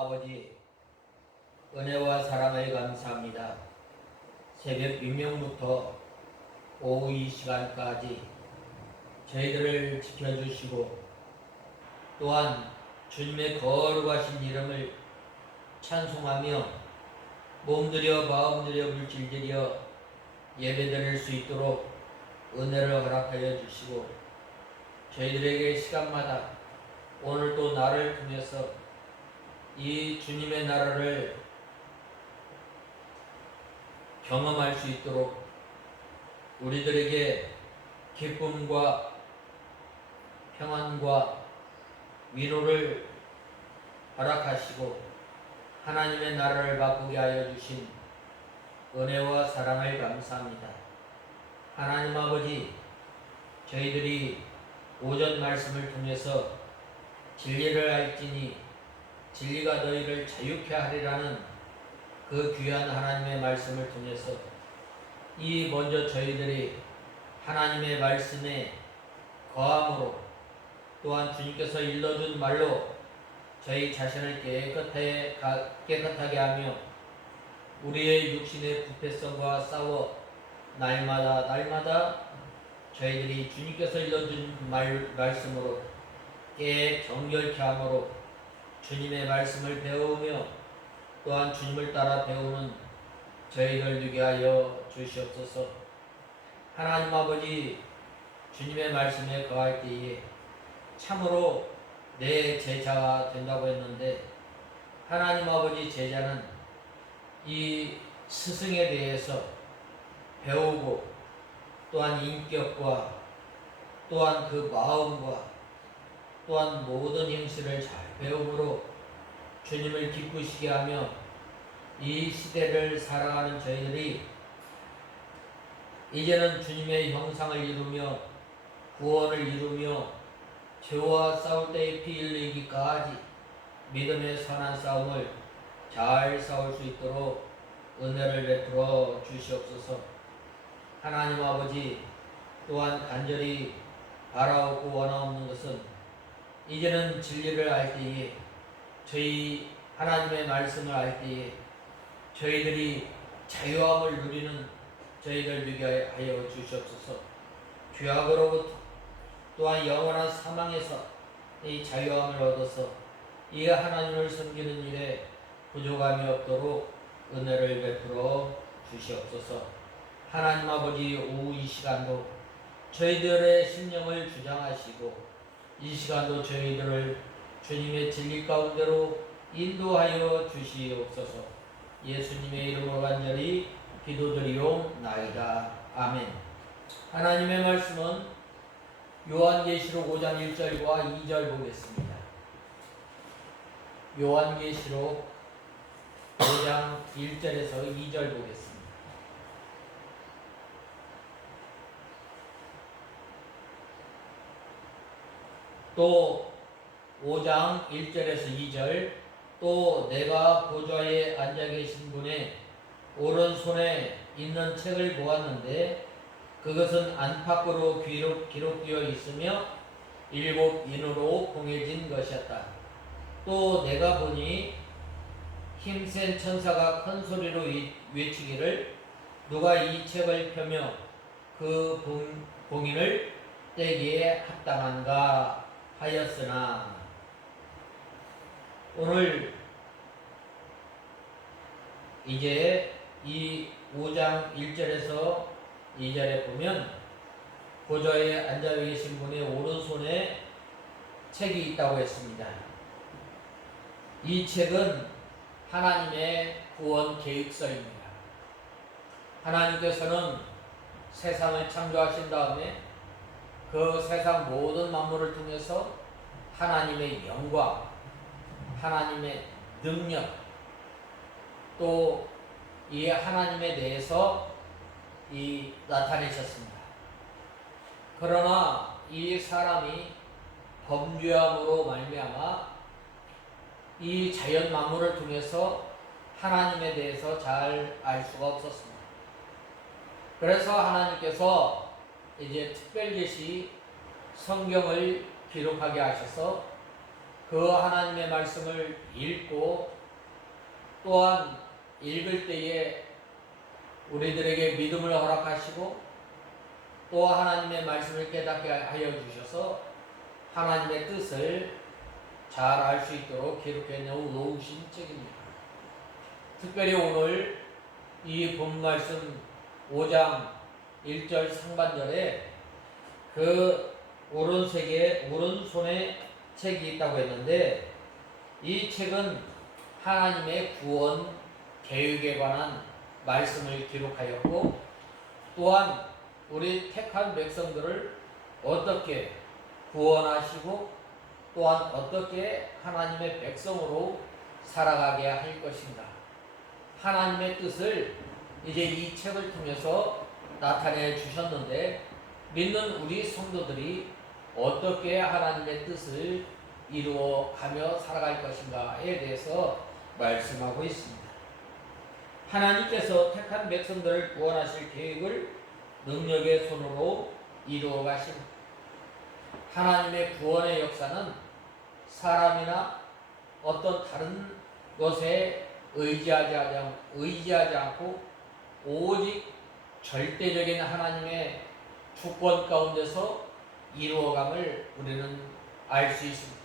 아버지, 은혜와 사랑을 감사합니다. 새벽 민명부터 오후 이 시간까지 저희들을 지켜주시고 또한 주님의 거룩하신 이름을 찬송하며 몸들여 마음들여 물질들여 예배드릴 수 있도록 은혜를 허락하여 주시고 저희들에게 시간마다 오늘도 나를 통해서 이 주님의 나라를 경험할 수 있도록 우리들에게 기쁨과 평안과 위로를 허락하시고 하나님의 나라를 바꾸게 하여 주신 은혜와 사랑을 감사합니다. 하나님 아버지, 저희들이 오전 말씀을 통해서 진리를 알지니 진리가 너희를 자유케 하리라는 그 귀한 하나님의 말씀을 통해서 이 먼저 저희들이 하나님의 말씀에 거함으로 또한 주님께서 일러준 말로 저희 자신을 깨끗하게 하며 우리의 육신의 부패성과 싸워 날마다 저희들이 주님께서 일러준 말씀으로 정결케 함으로 주님의 말씀을 배우며 또한 주님을 따라 배우는 저희들 되게 하여 주시옵소서. 하나님 아버지, 주님의 말씀에 거할 때에 참으로 내 제자가 된다고 했는데 하나님 아버지, 제자는 이 스승에 대해서 배우고 또한 인격과 또한 그 마음과 또한 모든 행실을 잘 배움으로 주님을 기쁘시게 하며 이 시대를 살아가는 저희들이 이제는 주님의 형상을 이루며 구원을 이루며 죄와 싸울 때에 피 흘리기까지 믿음의 선한 싸움을 잘 싸울 수 있도록 은혜를 베풀어 주시옵소서. 하나님 아버지, 또한 간절히 바라옵고 원하옵는 것은 이제는 진리를 알 때에 저희 하나님의 말씀을 알 때에 저희들이 자유함을 누리는 저희들 되게 하여 주시옵소서. 죄악으로부터 또한 영원한 사망에서 이 자유함을 얻어서 이 하나님을 섬기는 일에 부족함이 없도록 은혜를 베풀어 주시옵소서. 하나님 아버지, 오후 이 시간도 저희들의 심령을 주장하시고 이 시간도 저희들을 주님의 진리 가운데로 인도하여 주시옵소서. 예수님의 이름으로 간절히 기도드리옵나이다. 아멘. 하나님의 말씀은 요한계시록 5장 1절과 2절 보겠습니다. 요한계시록 5장 1절에서 2절 보겠습니다. 또 5장 1절에서 2절, 또 내가 보좌에 앉아 계신 분의 오른손에 있는 책을 보았는데 그것은 안팎으로 기록되어 있으며 7 인으로 봉해진 것이었다. 또 내가 보니 힘센 천사가 큰 소리로 외치기를 누가 이 책을 펴며 그 봉인을 떼기에 합당한가 하였으나, 오늘 이제 이 5장 1절에서 2절에 보면 보좌에 앉아 계신 분의 오른손에 책이 있다고 했습니다. 이 책은 하나님의 구원 계획서입니다. 하나님께서는 세상을 창조하신 다음에 그 세상 모든 만물을 통해서 하나님의 영광, 하나님의 능력, 또 이 하나님에 대해서 나타내셨습니다. 그러나 이 사람이 범죄함으로 말미암아 이 자연 만물을 통해서 하나님에 대해서 잘 알 수가 없었습니다. 그래서 하나님께서 이제 특별히 성경을 기록하게 하셔서 그 하나님의 말씀을 읽고 또한 읽을 때에 우리들에게 믿음을 허락하시고 또 하나님의 말씀을 깨닫게 하여 주셔서 하나님의 뜻을 잘 알 수 있도록 기록해 놓으신 책입니다. 특별히 오늘 이 본 말씀 5장 1절 상반절에 그 오른손에 책이 있다고 했는데 이 책은 하나님의 구원 계획에 관한 말씀을 기록하였고 또한 우리 택한 백성들을 어떻게 구원하시고 또한 어떻게 하나님의 백성으로 살아가게 할 것인가 하나님의 뜻을 이제 이 책을 통해서 나타내 주셨는데 믿는 우리 성도들이 어떻게 하나님의 뜻을 이루어가며 살아갈 것인가에 대해서 말씀하고 있습니다. 하나님께서 택한 백성들을 구원하실 계획을 능력의 손으로 이루어 가십니다. 하나님의 구원의 역사는 사람이나 어떤 다른 것에 의지하지 않고 오직 절대적인 하나님의 주권 가운데서 이루어감을 우리는 알 수 있습니다.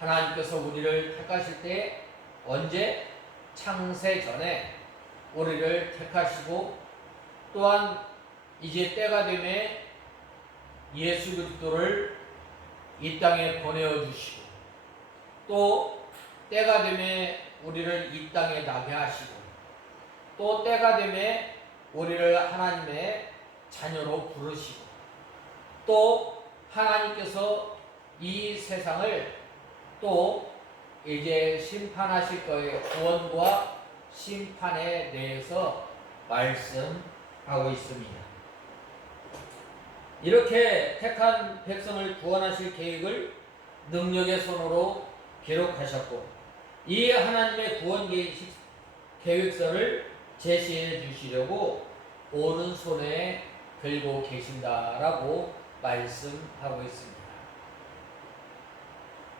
하나님께서 우리를 택하실 때 언제? 창세 전에 우리를 택하시고 또한 이제 때가 되매 예수 그리스도를 이 땅에 보내어 주시고 또 때가 되매 우리를 이 땅에 나게 하시고 또 때가 되매 우리를 하나님의 자녀로 부르시고 또 하나님께서 이 세상을 또 이제 심판하실 거예요. 구원과 심판에 대해서 말씀하고 있습니다. 이렇게 택한 백성을 구원하실 계획을 능력의 손으로 기록하셨고 이 하나님의 구원 계획서를 제시해 주시려고 오른손에 들고 계신다라고 말씀하고 있습니다.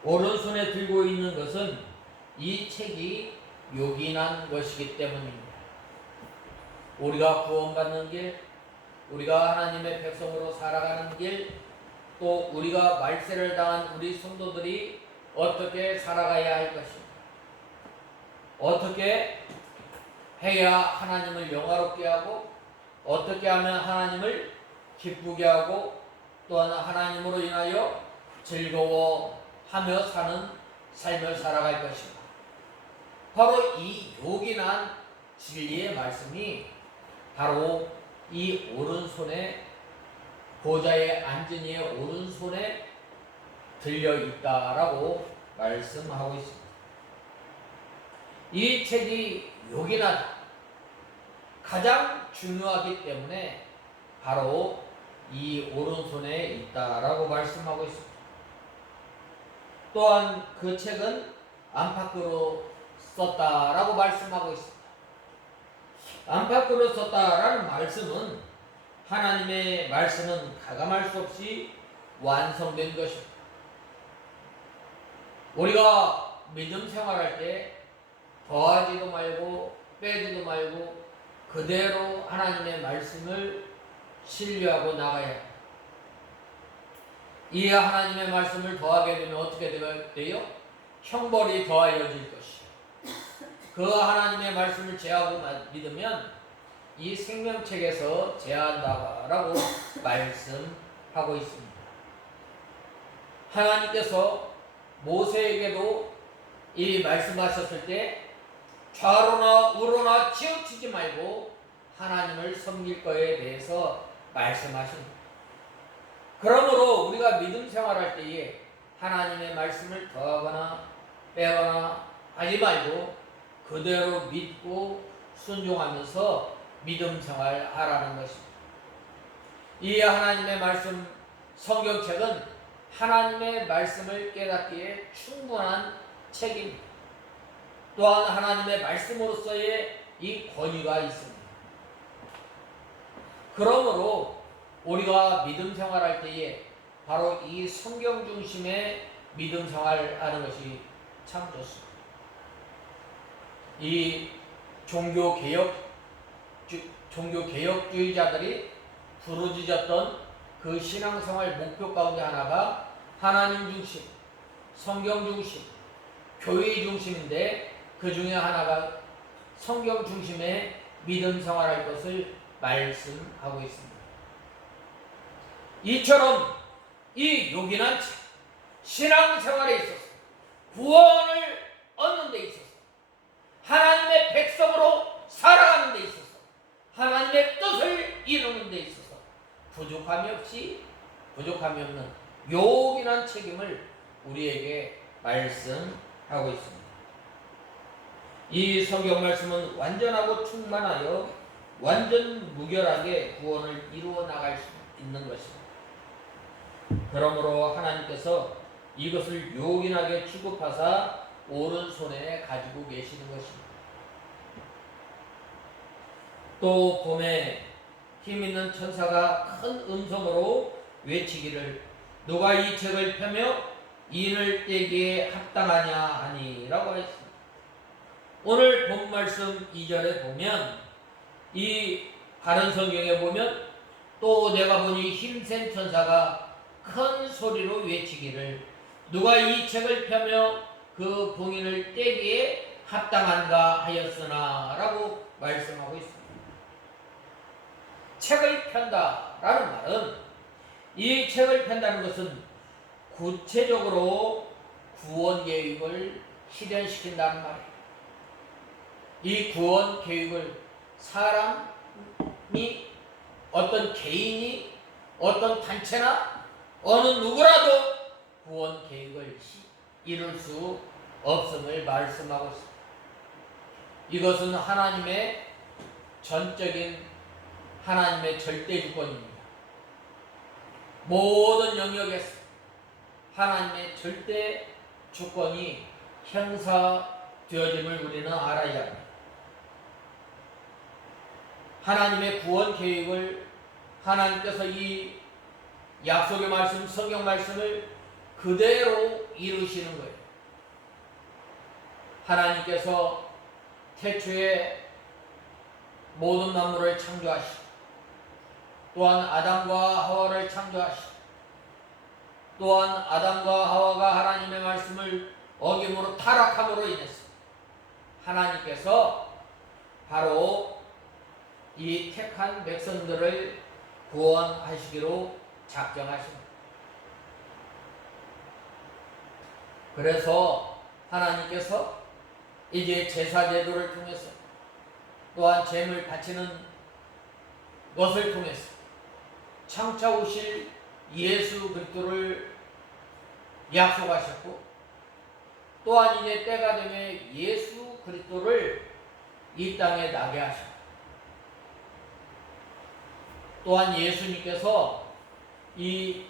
오른손에 들고 있는 것은 이 책이 요긴한 것이기 때문입니다. 우리가 구원받는 길, 우리가 하나님의 백성으로 살아가는 길, 또 우리가 말세를 당한 우리 성도들이 어떻게 살아가야 할 것인가, 어떻게 해야 하나님을 영화롭게 하고 어떻게 하면 하나님을 기쁘게 하고 또한 하나님으로 인하여 즐거워하며 사는 삶을 살아갈 것인가. 바로 이 요긴한 진리의 말씀이 바로 이 오른손에 보좌에 앉은 이의 오른손에 들려 있다라고 말씀하고 있습니다. 이 책이 요긴하다, 가장 중요하기 때문에 바로 이 오른손에 있다라고 말씀하고 있습니다. 또한 그 책은 안팎으로 썼다라고 말씀하고 있습니다. 안팎으로 썼다라는 말씀은 하나님의 말씀은 가감할 수 없이 완성된 것입니다. 우리가 믿음 생활할 때 더하지도 말고 빼지도 말고 그대로 하나님의 말씀을 신뢰하고 나가야 합니다. 이 하나님의 말씀을 더하게 되면 어떻게 돼요? 형벌이 더하여질 것이요. 그 하나님의 말씀을 제하고 믿으면 이 생명책에서 제한다라고 말씀하고 있습니다. 하나님께서 모세에게도 이 말씀하셨을 때 좌로나 우로나 치우치지 말고 하나님을 섬길 것에 대해서 말씀하십니다. 그러므로 우리가 믿음 생활할 때에 하나님의 말씀을 더하거나 빼거나 하지 말고 그대로 믿고 순종하면서 믿음 생활하라는 것입니다. 이 하나님의 말씀 성경책은 하나님의 말씀을 깨닫기에 충분한 책입니다. 또한 하나님의 말씀으로서의 이 권위가 있습니다. 그러므로 우리가 믿음 생활할 때에 바로 이 성경 중심의 믿음 생활하는 것이 참 좋습니다. 이 종교개혁주의자들이 부르짖었던 그 신앙생활 목표 가운데 하나가 하나님 중심, 성경 중심, 교회 중심인데 그 중에 하나가 성경 중심의 믿음 생활할 것을 말씀하고 있습니다. 이처럼 이 요긴한 신앙생활에 있어서 구원을 얻는 데 있어서 하나님의 백성으로 살아가는 데 있어서 하나님의 뜻을 이루는 데 있어서 부족함이 없는 요긴한 책임을 우리에게 말씀하고 있습니다. 이 성경 말씀은 완전하고 충만하여 완전 무결하게 구원을 이루어 나갈 수 있는 것입니다. 그러므로 하나님께서 이것을 요긴하게 취급하사 오른손에 가지고 계시는 것입니다. 또 봄에 힘있는 천사가 큰 음성으로 외치기를 누가 이 책을 펴며 인을 떼기에 합당하냐 하니라고 했습니다. 오늘 본 말씀 2절에 보면 이 다른 성경에 보면 또 내가 보니 힘센 천사가 큰 소리로 외치기를 누가 이 책을 펴며 그 봉인을 떼기에 합당한가 하였으나 라고 말씀하고 있습니다. 책을 편다라는 말은 이 책을 편다는 것은 구체적으로 구원 계획을 실현시킨다는 말이에요. 이 구원 계획을 사람이 어떤 개인이 어떤 단체나 어느 누구라도 구원 계획을 이룰 수 없음을 말씀하고 있습니다. 이것은 하나님의 전적인 하나님의 절대 주권입니다. 모든 영역에서 하나님의 절대 주권이 행사되어짐을 우리는 알아야 합니다. 하나님의 구원 계획을 하나님께서 이 약속의 말씀, 성경 말씀을 그대로 이루시는 거예요. 하나님께서 태초에 모든 만물을 창조하시고 또한 아담과 하와를 창조하시고 또한 아담과 하와가 하나님의 말씀을 어김으로 타락함으로 인해서 하나님께서 바로 이 택한 백성들을 구원하시기로 작정하십니다. 그래서 하나님께서 이제 제사 제도를 통해서 또한 제물 바치는 것을 통해서 창차 오실 예수 그리스도를 약속하셨고 또한 이제 때가 되면 예수 그리스도를 이 땅에 나게 하셨고 또한 예수님께서 이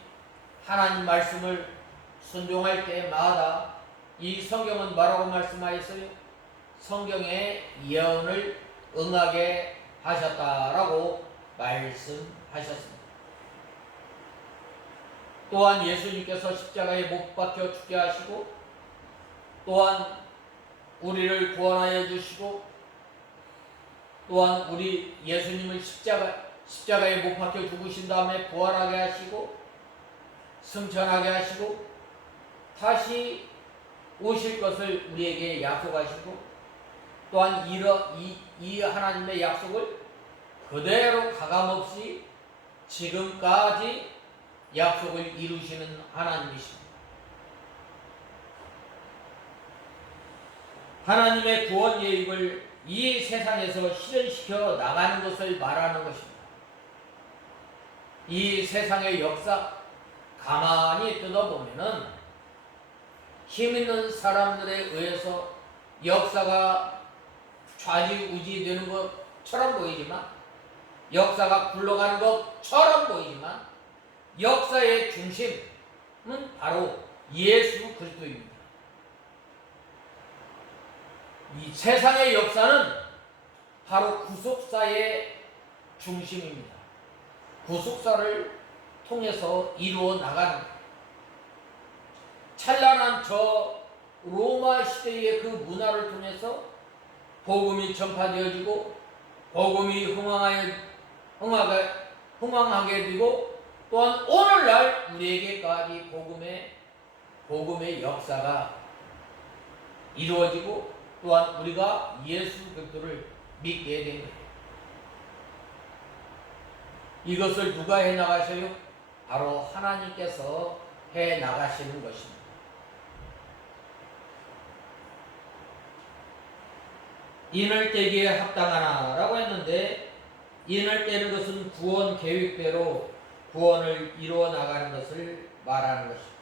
하나님 말씀을 순종할 때마다 이 성경은 뭐라고 말씀하였어요? 성경의 예언을 응하게 하셨다라고 말씀하셨습니다. 또한 예수님께서 십자가에 못 박혀 죽게 하시고 또한 우리를 구원하여 주시고 또한 우리 예수님을 십자가에 못 박혀 죽으신 다음에 부활하게 하시고 승천하게 하시고 다시 오실 것을 우리에게 약속하시고 또한 이 하나님의 약속을 그대로 가감없이 지금까지 약속을 이루시는 하나님이십니다. 하나님의 구원 계획을 이 세상에서 실현시켜 나가는 것을 말하는 것입니다. 이 세상의 역사 가만히 뜯어보면은 힘있는 사람들에 의해서 역사가 좌지우지 되는 것처럼 보이지만 역사가 굴러가는 것처럼 보이지만 역사의 중심은 바로 예수 그리스도입니다. 이 세상의 역사는 바로 구속사의 중심입니다. 구속사를 통해서 이루어 나가는 찬란한 저 로마 시대의 그 문화를 통해서 복음이 전파되어지고 복음이 흥황하게 되고 또한 오늘날 우리에게까지 복음의 역사가 이루어지고 또한 우리가 예수 그리스도를 믿게 된 거예요. 이것을 누가 해 나가셔요? 바로 하나님께서 해 나가시는 것입니다. 인을 떼기에 합당하나라고 했는데 인을 떼는 것은 구원 계획대로 구원을 이루어 나가는 것을 말하는 것입니다.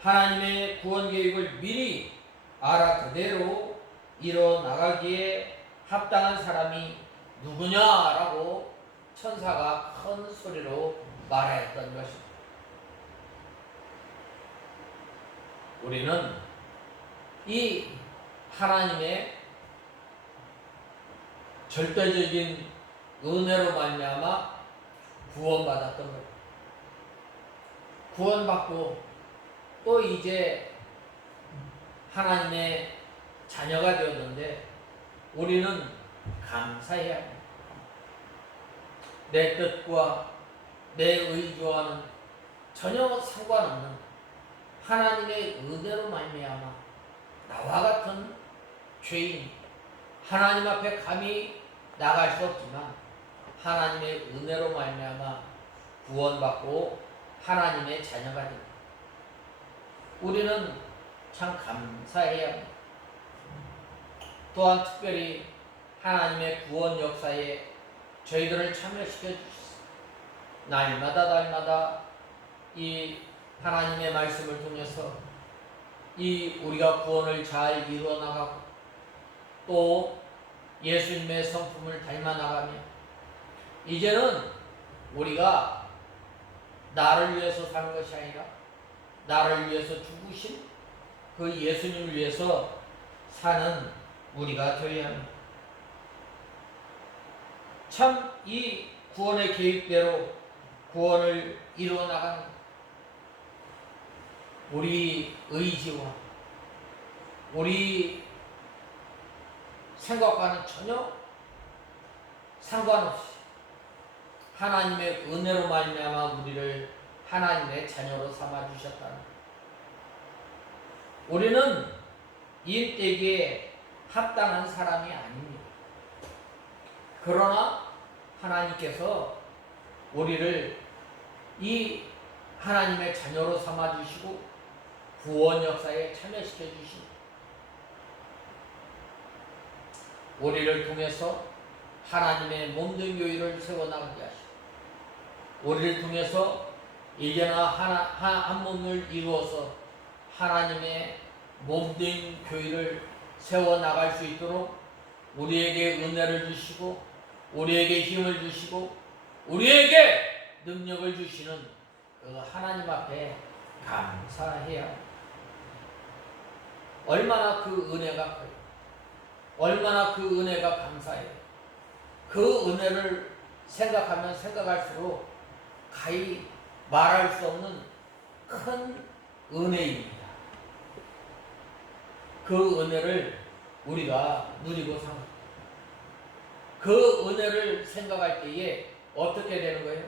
하나님의 구원 계획을 미리 알아 그대로 이루어 나가기에 합당한 사람이 누구냐라고 천사가 큰 소리로 말하였던 것입니다. 우리는 이 하나님의 절대적인 은혜로 말미암아 구원받았던 것. 구원받고 또 이제 하나님의 자녀가 되었는데 우리는 감사해야 합니다. 내 뜻과 내 의지와는 전혀 상관없는 하나님의 은혜로 말미암아 나와 같은 죄인 하나님 앞에 감히 나갈 수 없지만 하나님의 은혜로 말미암아 구원받고 하나님의 자녀가 됩니다. 우리는 참 감사해야 합니다. 또한 특별히 하나님의 구원 역사에 저희들을 참여시켜 주셨습니다. 날마다 이 하나님의 말씀을 통해서 이 우리가 구원을 잘 이루어 나가고 또 예수님의 성품을 닮아 나가며 이제는 우리가 나를 위해서 사는 것이 아니라 나를 위해서 죽으신 그 예수님을 위해서 사는 우리가 되어야 합니다. 참 이 구원의 계획대로 구원을 이루어 나가는 우리 의지와 우리 생각과는 전혀 상관없이 하나님의 은혜로 말미암아 우리를 하나님의 자녀로 삼아 주셨다는 우리는 인되기에 합당한 사람이 아닙니다. 그러나 하나님께서 우리를 이 하나님의 자녀로 삼아 주시고 구원 역사에 참여시켜 주시고 우리를 통해서 하나님의 몸된 교회를 세워나가게 하시고 우리를 통해서 이제나 한 몸을 이루어서 하나님의 몸된 교회를 세워나갈 수 있도록 우리에게 은혜를 주시고 우리에게 힘을 주시고 우리에게 능력을 주시는 그 하나님 앞에 감사해야 합니다. 얼마나 그 은혜가 커요. 얼마나 그 은혜가 감사해요. 그 은혜를 생각하면 생각할수록 가히 말할 수 없는 큰 은혜입니다. 그 은혜를 우리가 누리고 삽니다. 그 은혜를 생각할 때에 어떻게 되는 거예요?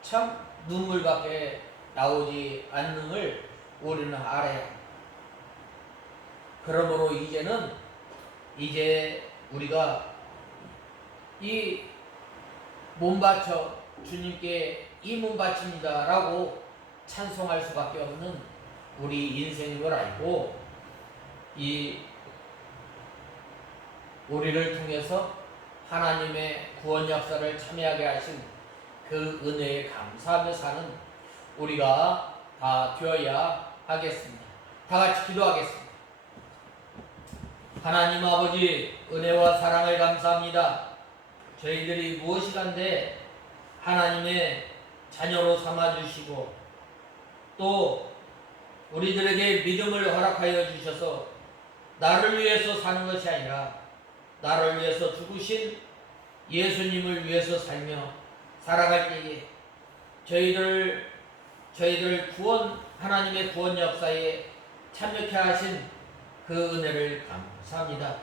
참 눈물밖에 나오지 않는 걸 우리는 알아야 합니다. 그러므로 이제 우리가 이 몸 바쳐 주님께 이 몸 바칩니다 라고 찬송할 수밖에 없는 우리 인생인 걸 알고 이 우리를 통해서 하나님의 구원 역사를 참여하게 하신 그 은혜에 감사하며 사는 우리가 다 되어야 하겠습니다. 다 같이 기도하겠습니다. 하나님 아버지 은혜와 사랑을 감사합니다. 저희들이 무엇이간데 하나님의 자녀로 삼아주시고 또 우리들에게 믿음을 허락하여 주셔서 나를 위해서 사는 것이 아니라 나를 위해서 죽으신 예수님을 위해서 살며 살아갈 때에 저희들 구원하여 하나님의 구원 역사에 참여케 하신 그 은혜를 감사합니다.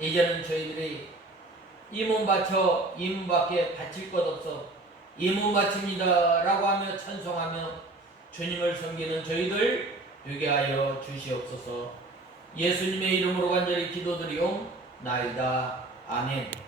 이제는 저희들이 이 몸 바쳐 이 몸밖에 바칠 것 없어 이 몸 바칩니다 라고 하며 찬송하며 주님을 섬기는 저희들 되게 하여 주시옵소서. 예수님의 이름으로 간절히 기도드리옵나이다. 아멘.